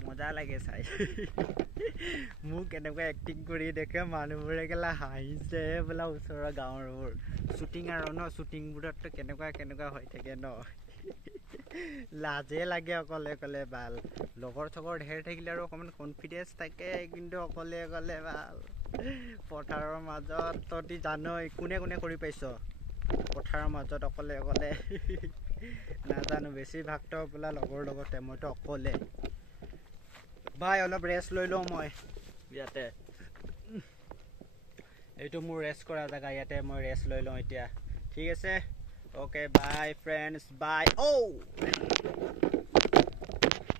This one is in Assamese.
মজা লাগে চাই মোক কেনেকুৱা এক্টিং কৰি দেখে মানুহবোৰে কেলা হাঁহিছে বোলা ওচৰৰ গাঁৱৰবোৰ শ্বুটিং আৰু ন শ্বুটিংবোৰততো কেনেকুৱা হৈ থাকে ন লাজে লাগে অকলে অকলে ভাল লগৰ চগৰ ঢেৰ থাকিলে আৰু অকণমান কনফিডেঞ্চ থাকে কিন্তু অকলে অকলে ভাল পথাৰৰ মাজত তহঁতি জানই কোনে কৰি পাইছ পথাৰৰ মাজত অকলে অকলে নাজানো বেছিভাগতো বোলা লগৰ লগতে মইতো অকলে ভাই অলপ ৰেষ্ট লৈ লওঁ মই ইয়াতে এইটো মোৰ ৰেষ্ট কৰা জেগা ইয়াতে মই ৰেষ্ট লৈ লওঁ এতিয়া ঠিক আছে অ'কে বাই ফ্ৰেণ্ডছ বাই